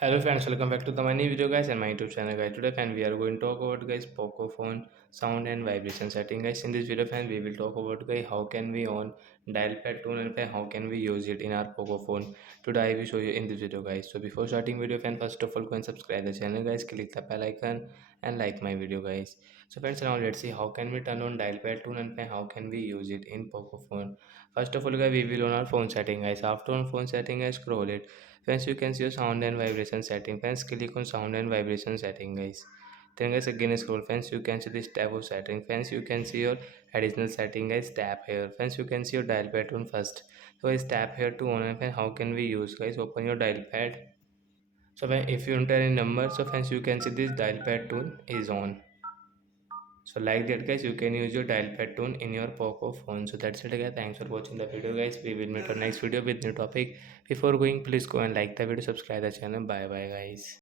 Hello friends, welcome back to the my new video guys and my YouTube channel guys. Today fan we are going to talk about guys Poco phone sound and vibration setting guys. In this video fan we will talk about guys how can we on dial pad tone and fan how can we use it in our Poco phone. Today I will show you in this video guys. So before starting video fan, first of all go and subscribe the channel guys, click the bell icon and like my video guys. So friends, now let's see how can we turn on dial pad tone and fan how can we use it in Poco phone. First of all guys we will on our phone setting guys. After on phone setting guys, scroll it. Friends, you can see your sound and vibration setting. Friends, click on sound and vibration setting guys. Then guys again scroll. Friends, you can see this tab of setting. Friends, you can see your additional setting guys. Tap here. Friends, you can see your dial pad tone first. So guys, tap here to on and how can we use guys. Open your dial pad. So when if you enter any number, so friends, you can see this dial pad tone is on. So like that guys, you can use your dial pad tone in your Poco phone. So that's it guys. Thanks for watching the video guys. We will meet our next video with new topic. Before going, please go and like the video, subscribe the channel. Bye bye guys.